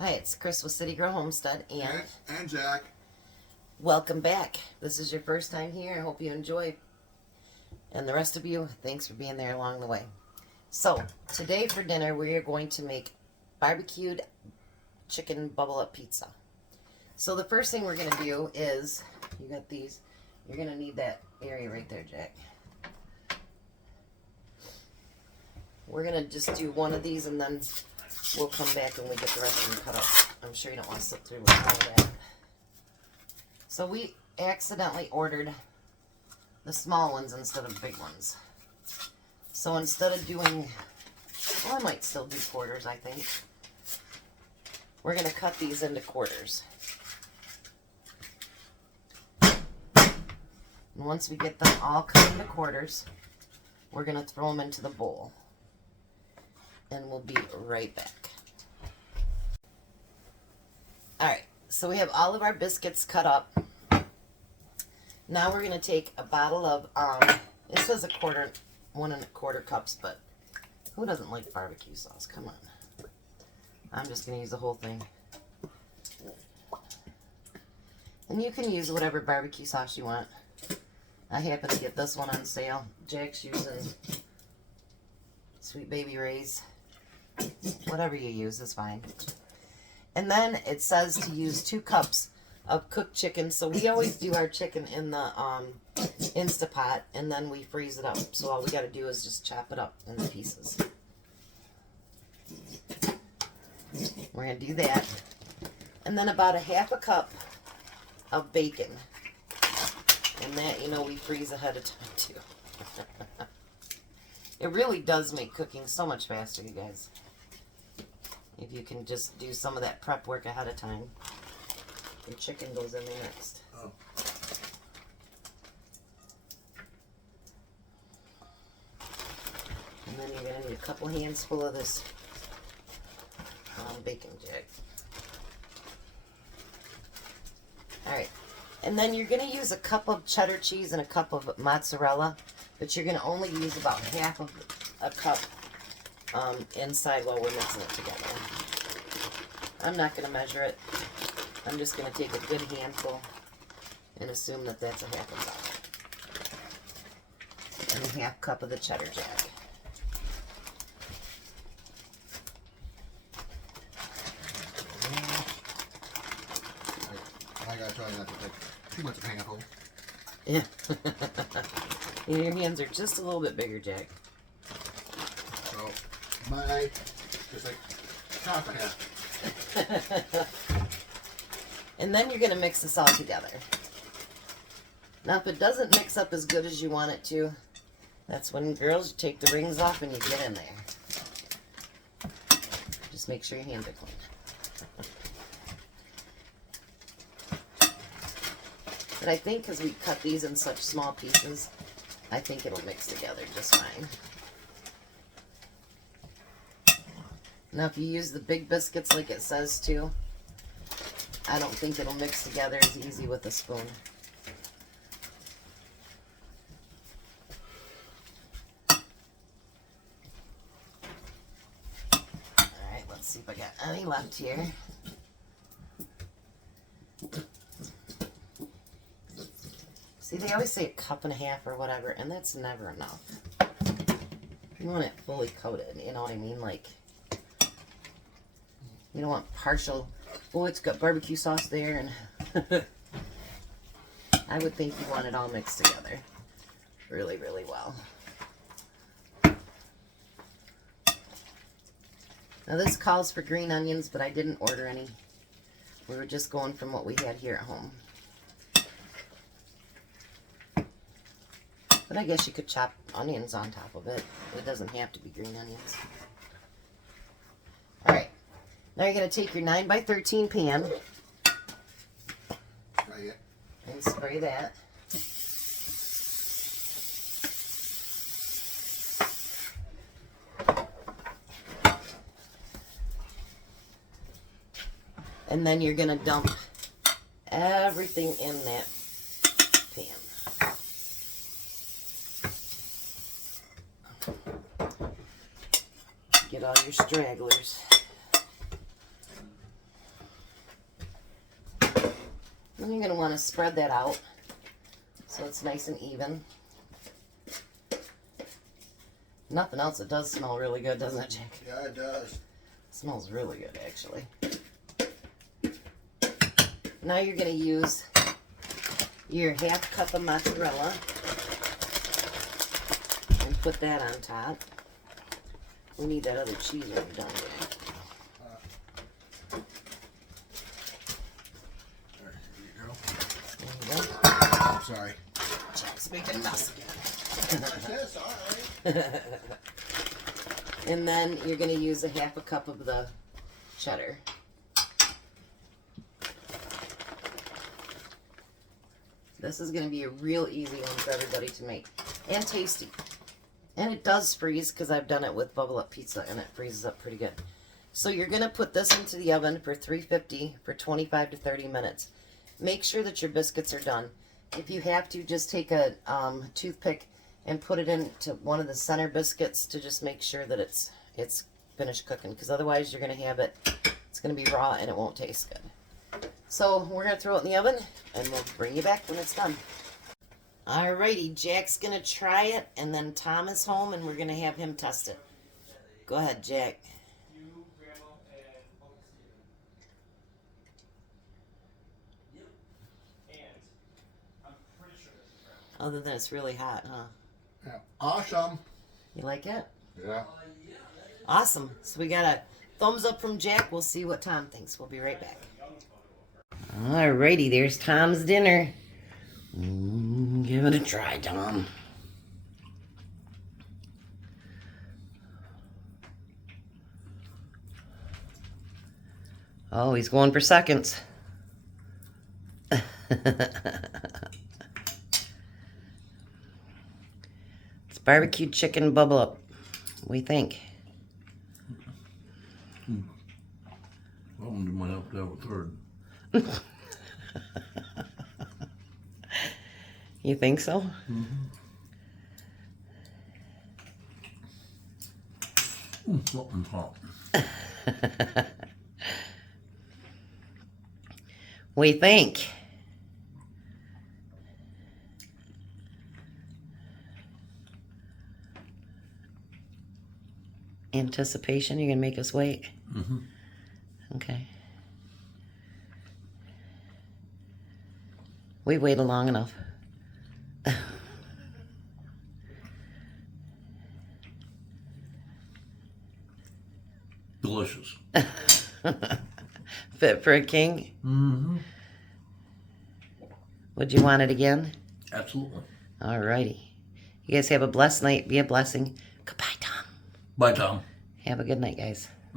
Hi, it's Chris with Citygirlhomestead, And Jack. welcome back. This is your first time here. I hope you enjoy. And the rest of you, thanks for being there along the way. So, today for dinner, we are going to make barbecued chicken bubble up pizza. So the first thing we're going to do is, you got these, you're going to need that area right there, Jack. We're going to just do one of these and then we'll come back and we get the rest of them cut up. I'm sure you don't want to slip through with all of that. So we accidentally ordered the small ones instead of big ones. So instead of doing, well, I might still do quarters, I think. We're going to cut these into quarters. And once we get them all cut into quarters, we're going to throw them into the bowl. And we'll be right back. Alright, so we have all of our biscuits cut up. Now we're going to take a bottle of, it says 1 1/4 cups, but who doesn't like barbecue sauce? Come on. I'm just going to use the whole thing. And you can use whatever barbecue sauce you want. I happen to get this one on sale. Jack's using Sweet Baby Ray's. Whatever you use is fine. And then it says to use 2 cups of cooked chicken. So we always do our chicken in the Instapot and then we freeze it up. So all we got to do is just chop it up into pieces. We're going to do that. And then about a 1/2 cup of bacon. And that, you know, we freeze ahead of time too. It really does make cooking so much faster, you guys. If you can just do some of that prep work ahead of time. Your chicken goes in there next. Oh. And then you're going to need a couple handsful of this bacon, Jack. Alright. And then you're going to use a cup of cheddar cheese and a cup of mozzarella. But you're going to only use about 1/2 of a cup inside while we're mixing it together. I'm not going to measure it. I'm just going to take a good handful and assume that that's a 1/2 cup. And a 1/2 cup of the cheddar, Jack. I gotta try not to take too much of a handful. Yeah. Your hands are just a little bit bigger, Jack. So, my, just like half a half. And then you're going to mix this all together. Now, if it doesn't mix up as good as you want it to, that's when, girls, you take the rings off and you get in there. Just make sure your hands are clean. But I think because we cut these in such small pieces, I think it'll mix together just fine. Now, if you use the big biscuits like it says to, I don't think it'll mix together as easy with a spoon. Alright, let's see if I got any left here. See, they always say 1.5 cups or whatever, and that's never enough. You want it fully coated, you know what I mean? Like, you don't want partial, oh, it's got barbecue sauce there, and I would think you want it all mixed together really, really well. Now this calls for green onions, but I didn't order any. We were just going from what we had here at home. But I guess you could chop onions on top of it. It doesn't have to be green onions. Alright. Now you're going to take your 9x13 pan. Right. And spray that. And then you're going to dump everything in that pan. Get all your stragglers. Then you're going to want to spread that out so it's nice and even. Nothing else, it does smell really good, doesn't it, Jack? Yeah, it does. It smells really good, actually. Now you're going to use your half cup of mozzarella and put that on top. We need that other cheese when we're done with it. There you go. I'm sorry. Jack's making a mess again. Yes, all right. And then you're going to use a half a cup of the cheddar. This is going to be a real easy one for everybody to make. And tasty. And it does freeze because I've done it with Bubble Up Pizza and it freezes up pretty good. So you're going to put this into the oven for 350 for 25 to 30 minutes. Make sure that your biscuits are done. If you have to, just take a toothpick and put it into one of the center biscuits to just make sure that it's finished cooking. Because otherwise you're going to have it, it's going to be raw and it won't taste good. So we're going to throw it in the oven and we'll bring you back when it's done. Alrighty, Jack's going to try it and then Tom is home and we're going to have him test it. Go ahead, Jack. Other than it's really hot, huh? Yeah. Awesome. You like it? Yeah. Awesome. So we got a thumbs up from Jack. We'll see what Tom thinks. We'll be right back. Alrighty, there's Tom's dinner. Give it a try, Tom. Oh, he's going for seconds. It's barbecue chicken bubble up. What do you think? I might have to have a third. You think so? Something's hot. What do you think? Anticipation? You're gonna make us wait? Okay. We waited long enough. Delicious. Fit for a king? Would you want it again? Absolutely. Alrighty. You guys have a blessed night. Be a blessing. Goodbye, Tom. Bye, Tom. Have a good night, guys.